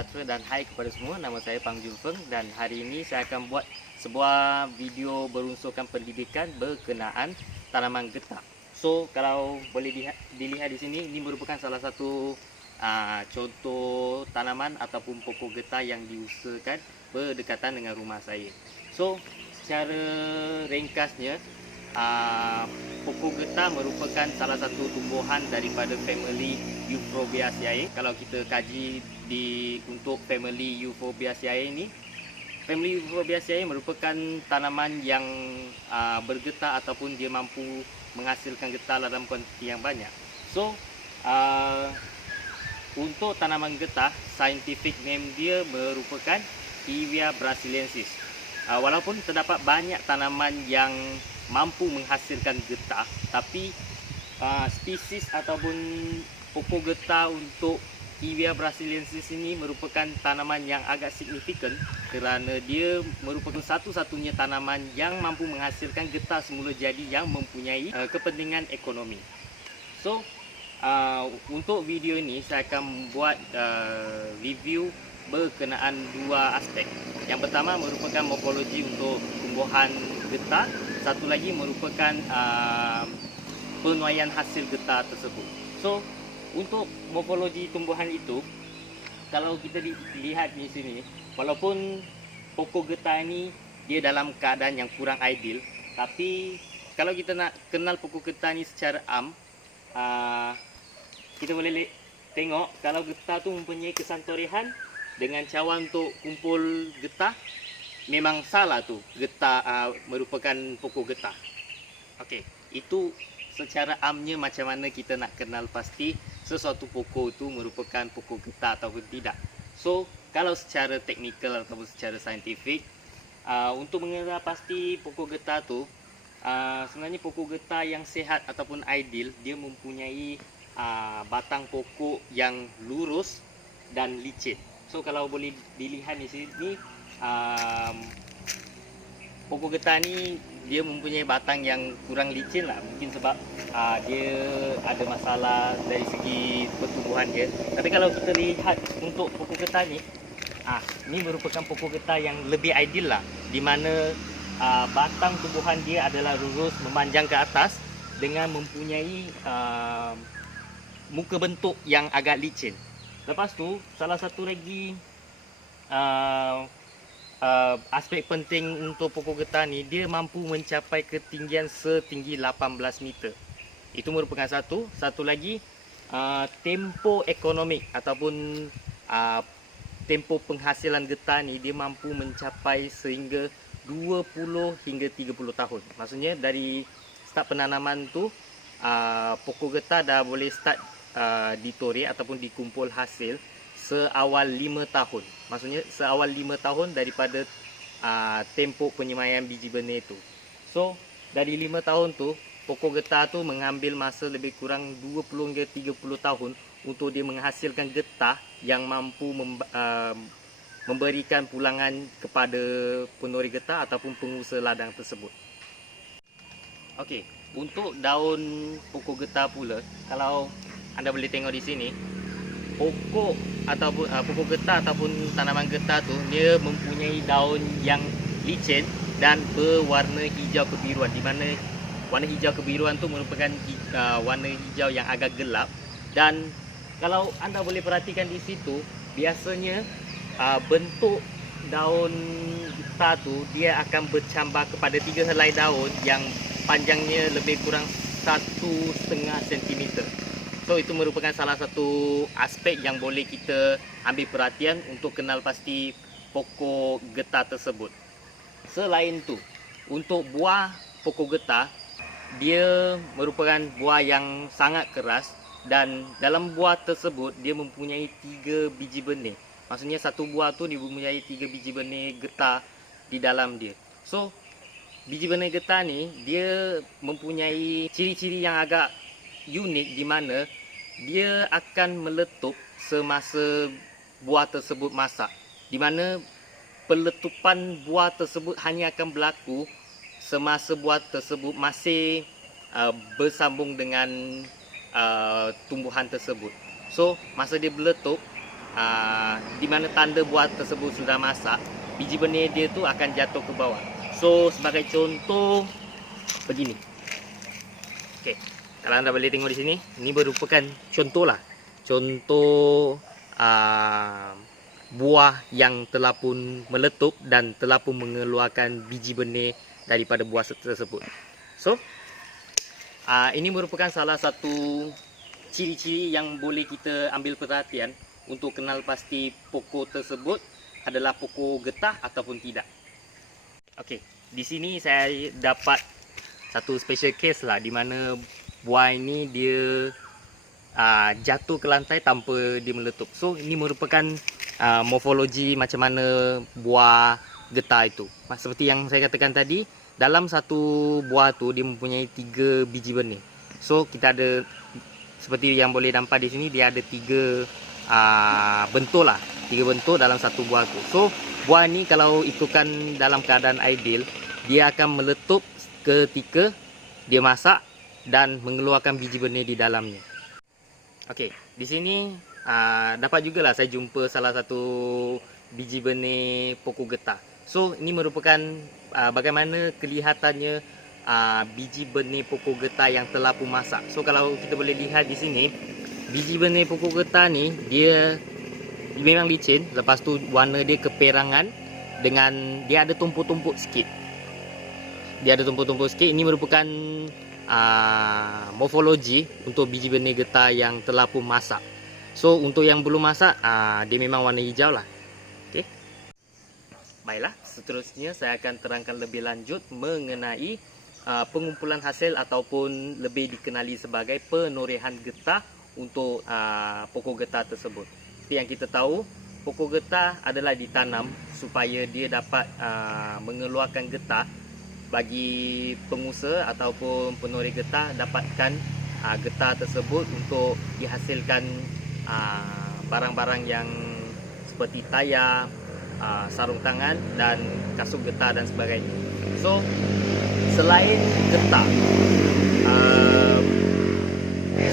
sejahtera dan hai kepada semua. Nama saya Pang Jun Feng dan hari ini saya akan buat sebuah video berunsurkan pendidikan berkenaan tanaman getah. So, kalau boleh dilihat di sini, ini merupakan salah satu contoh tanaman ataupun pokok getah yang diusahakan berdekatan dengan rumah saya. So, secara ringkasnya, pokok getah merupakan salah satu tumbuhan daripada family Euphorbiaceae. Kalau kita kaji untuk family Euphorbiaceae ini, family Euphorbiaceae merupakan tanaman yang bergetah ataupun dia mampu menghasilkan getah dalam kuantiti yang banyak. So, untuk tanaman getah, scientific name dia merupakan Hevea brasiliensis. Walaupun terdapat banyak tanaman yang mampu menghasilkan getah, tapi spesies ataupun pokok getah untuk Hevea brasiliensis ini merupakan tanaman yang agak signifikan kerana dia merupakan satu-satunya tanaman yang mampu menghasilkan getah semula jadi yang mempunyai kepentingan ekonomi. So, untuk video ini saya akan buat review berkenaan dua aspek. Yang pertama merupakan morfologi untuk tumbuhan getah, satu lagi merupakan penuaian hasil getah tersebut. So, untuk morfologi tumbuhan itu, kalau kita lihat di sini, walaupun pokok getah ini dia dalam keadaan yang kurang ideal, tapi kalau kita nak kenal pokok getah ini secara kita boleh tengok kalau getah tu mempunyai kesan torehan dengan cawan untuk kumpul getah, memang salah tu getah merupakan pokok getah. Okey, itu secara amnya macam mana kita nak kenal pasti sesuatu pokok itu merupakan pokok getah ataupun tidak. So, kalau secara teknikal ataupun secara saintifik, untuk mengenal pasti pokok getah tu, sebenarnya pokok getah yang sihat ataupun ideal, dia mempunyai batang pokok yang lurus dan licin. So, kalau boleh dilihat di sini, pokok getah ni dia mempunyai batang yang kurang licin lah. Mungkin sebab dia ada masalah dari segi pertumbuhan dia. Tapi kalau kita lihat untuk pokok getah ni, ni merupakan pokok getah yang lebih ideal lah, di mana batang tumbuhan dia adalah lurus memanjang ke atas dengan mempunyai muka bentuk yang agak licin. Lepas tu, salah satu lagi aspek penting untuk pokok getah ni, dia mampu mencapai ketinggian setinggi 18 meter. Itu merupakan satu lagi tempo ekonomik ataupun tempo penghasilan getah ni, dia mampu mencapai sehingga 20 hingga 30 tahun. Maksudnya dari start penanaman tu, pokok getah dah boleh start ditorik ataupun dikumpul hasil seawal 5 tahun. Maksudnya seawal 5 tahun daripada tempoh penyemaian biji benih itu. So, dari 5 tahun tu, pokok getah tu mengambil masa lebih kurang 20 hingga 30 tahun untuk dia menghasilkan getah yang mampu memberikan pulangan kepada penuri getah ataupun pengusaha ladang tersebut. Okey, untuk daun pokok getah pula, kalau anda boleh tengok di sini, pokok getah ataupun tanaman getah tu, dia mempunyai daun yang licin dan berwarna hijau kebiruan, di mana warna hijau kebiruan tu merupakan warna hijau yang agak gelap. Dan kalau anda boleh perhatikan di situ, biasanya bentuk daun getah tu dia akan bercambar kepada 3 helai daun yang panjangnya lebih kurang 1,5 cm. So, itu merupakan salah satu aspek yang boleh kita ambil perhatian untuk kenal pasti pokok getah tersebut. Selain tu, untuk buah pokok getah, dia merupakan buah yang sangat keras dan dalam buah tersebut dia mempunyai 3 biji benih. Maksudnya satu buah tu dia mempunyai 3 biji benih getah di dalam dia. So, biji benih getah ni dia mempunyai ciri-ciri yang agak unik, di mana dia akan meletup semasa buah tersebut masak. Di mana peletupan buah tersebut hanya akan berlaku semasa buah tersebut masih bersambung dengan tumbuhan tersebut. So, masa dia meletup, di mana tanda buah tersebut sudah masak, biji benih dia tu akan jatuh ke bawah. So sebagai contoh begini. Okey, kalau anda boleh tengok di sini, ini merupakan contoh lah. Contoh buah yang telah pun meletup dan telah pun mengeluarkan biji benih daripada buah tersebut. So ini merupakan salah satu ciri-ciri yang boleh kita ambil perhatian untuk kenal pasti pokok tersebut adalah pokok getah ataupun tidak. Okey, di sini saya dapat satu special case lah, di mana buah ini dia jatuh ke lantai tanpa dia meletup. So ini merupakan morfologi macam mana buah getah itu. Seperti yang saya katakan tadi, dalam satu buah tu dia mempunyai 3 biji benih. So kita ada, seperti yang boleh nampak di sini, dia ada 3 bentuk lah, 3 bentuk dalam satu buah tu. So buah ni kalau ikutkan dalam keadaan ideal, dia akan meletup ketika dia masak dan mengeluarkan biji benih di dalamnya. Okey, di sini dapat jugalah saya jumpa salah satu biji benih pokok getah. So ini merupakan bagaimana kelihatannya biji benih pokok getah yang telah pun masak. So kalau kita boleh lihat di sini, biji benih pokok getah ni dia memang licin, lepas tu warna dia keperangan dengan dia ada tumpuk-tumpuk sikit. Dia ada tumpuk-tumpuk sikit. Ini merupakan morfologi untuk biji benih getah yang telah pun masak. So untuk yang belum masak, dia memang warna hijau lah. Okay. Baiklah, seterusnya saya akan terangkan lebih lanjut mengenai pengumpulan hasil ataupun lebih dikenali sebagai penorehan getah untuk pokok getah tersebut. Seperti yang kita tahu, pokok getah adalah ditanam supaya dia dapat mengeluarkan getah bagi pengusaha ataupun penoreh getah dapatkan getah tersebut untuk dihasilkan barang-barang yang seperti tayar, sarung tangan dan kasut getah dan sebagainya. So selain getah,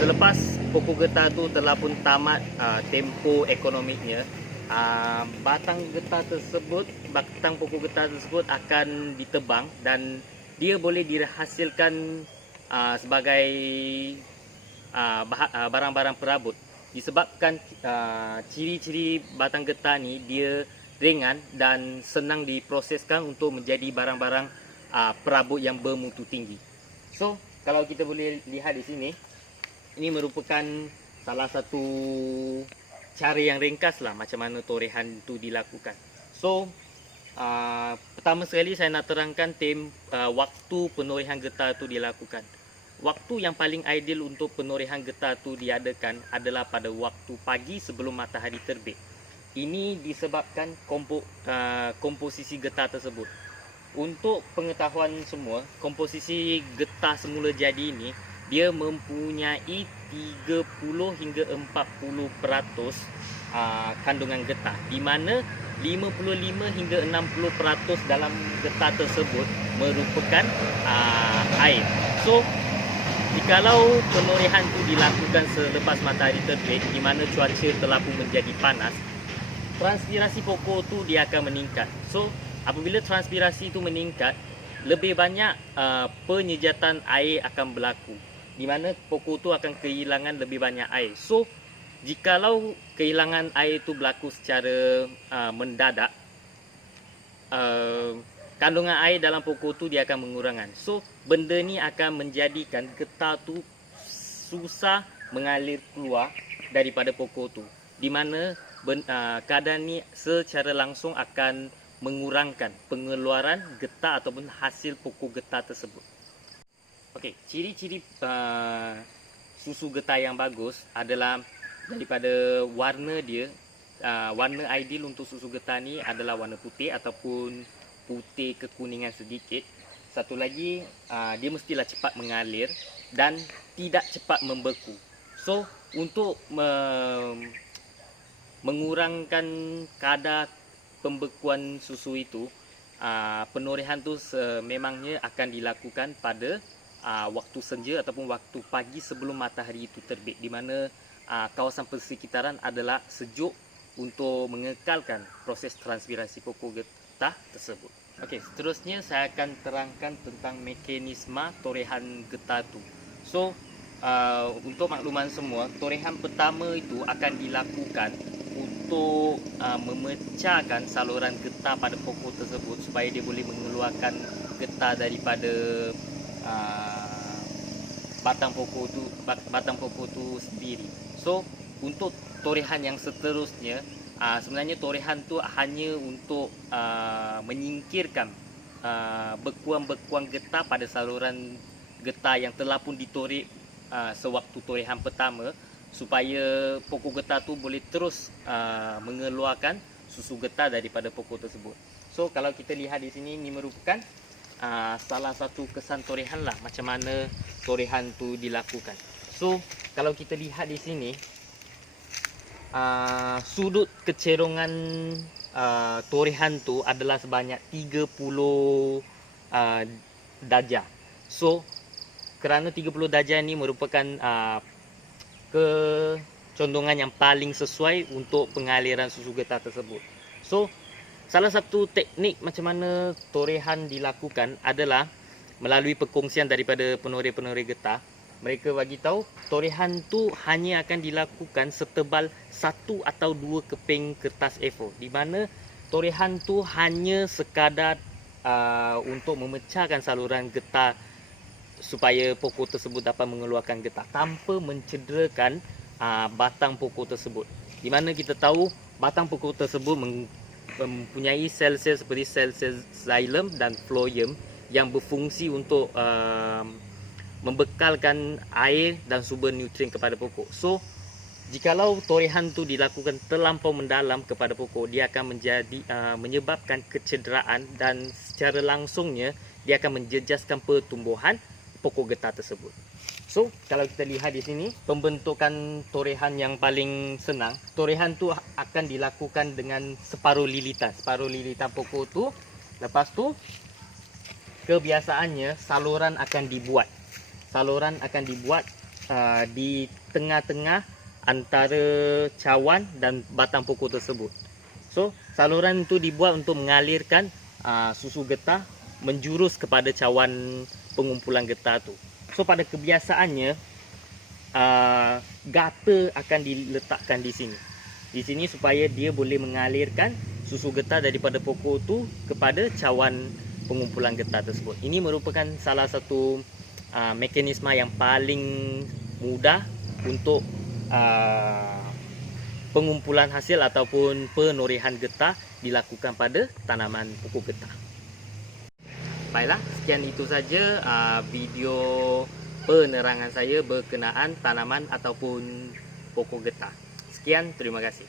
selepas pokok getah tu telah pun tamat tempoh ekonomiknya, batang pokok getah tersebut akan ditebang dan dia boleh dihasilkan sebagai barang-barang perabot. Disebabkan ciri-ciri batang getah ni dia ringan dan senang diproseskan untuk menjadi barang-barang perabot yang bermutu tinggi. So kalau kita boleh lihat di sini, ini merupakan salah satu cara yang ringkas lah macam mana torehan itu dilakukan. So pertama sekali saya nak terangkan waktu penorehan getah itu dilakukan. Waktu yang paling ideal untuk penorehan getah itu diadakan adalah pada waktu pagi sebelum matahari terbit. Ini disebabkan komposisi getah tersebut. Untuk pengetahuan semua, komposisi getah semula jadi ini dia mempunyai 30 hingga 40% kandungan getah, di mana 55 hingga 60% dalam getah tersebut merupakan air. So jikalau penorehan itu dilakukan selepas matahari terbit, di mana cuaca telah pun menjadi panas, transpirasi pokok tu dia akan meningkat. So apabila transpirasi itu meningkat, lebih banyak penyejatan air akan berlaku, di mana pokok tu akan kehilangan lebih banyak air. So jikalau kehilangan air itu berlaku secara mendadak, kandungan air dalam pokok tu dia akan mengurangkan. So benda ni akan menjadikan getah tu susah mengalir keluar daripada pokok tu, di mana keadaan ni secara langsung akan mengurangkan pengeluaran getah ataupun hasil pokok getah tersebut. Okey, ciri-ciri susu getah yang bagus adalah daripada warna dia. Warna ideal untuk susu getah ni adalah warna putih ataupun putih kekuningan sedikit. Satu lagi, dia mestilah cepat mengalir dan tidak cepat membeku. So untuk mengurangkan kadar pembekuan susu itu, penorehan tu sememangnya akan dilakukan pada waktu senja ataupun waktu pagi sebelum matahari itu terbit, di mana kawasan persekitaran adalah sejuk untuk mengekalkan proses transpirasi pokok getah tersebut. Okey, seterusnya saya akan terangkan tentang mekanisme torehan getah tu. So, untuk makluman semua, torehan pertama itu akan dilakukan untuk memecahkan saluran getah pada pokok tersebut supaya dia boleh mengeluarkan getah daripada batang pokok tu sendiri. So, untuk torehan yang seterusnya, sebenarnya torehan tu hanya untuk menyingkirkan bekuang-bekuang getah pada saluran getah yang telah pun ditorek sewaktu torehan pertama, supaya pokok getah tu boleh terus mengeluarkan susu getah daripada pokok tersebut. So, kalau kita lihat di sini, ini merupakan salah satu kesan torehan lah, macam mana torehan tu dilakukan. So, kalau kita lihat di sini, sudut kecerongan torehan tu adalah sebanyak 30 darjah. So, kerana 30 darjah ni merupakan kecondongan yang paling sesuai untuk pengaliran susu getah tersebut. So, salah satu teknik macam mana torehan dilakukan adalah melalui perkongsian daripada penoreh-penoreh getah. Mereka bagi tahu torehan tu hanya akan dilakukan setebal 1 atau 2 keping kertas A4, di mana torehan tu hanya sekadar untuk memecahkan saluran getah supaya pokok tersebut dapat mengeluarkan getah tanpa mencederakan batang pokok tersebut. Di mana kita tahu batang pokok tersebut mempunyai sel-sel seperti sel-sel xylem dan phloem yang berfungsi untuk membekalkan air dan sumber nutrien kepada pokok. So, jikalau torehan tu dilakukan terlampau mendalam kepada pokok, dia akan menyebabkan kecederaan dan secara langsungnya dia akan menjejaskan pertumbuhan pokok getah tersebut. So, kalau kita lihat di sini, pembentukan torehan yang paling senang, torehan tu akan dilakukan dengan separuh lilitan pokok tu. Lepas tu, kebiasaannya saluran akan dibuat di tengah-tengah antara cawan dan batang pokok tersebut. So, saluran itu dibuat untuk mengalirkan susu getah menjurus kepada cawan pengumpulan getah tu. So, pada kebiasaannya gata akan diletakkan di sini supaya dia boleh mengalirkan susu getah daripada pokok tu kepada cawan pengumpulan getah tersebut. Ini merupakan salah satu mekanisme yang paling mudah untuk pengumpulan hasil ataupun penorehan getah dilakukan pada tanaman pokok getah. Baiklah, sekian itu saja video penerangan saya berkenaan tanaman ataupun pokok getah. Sekian, terima kasih.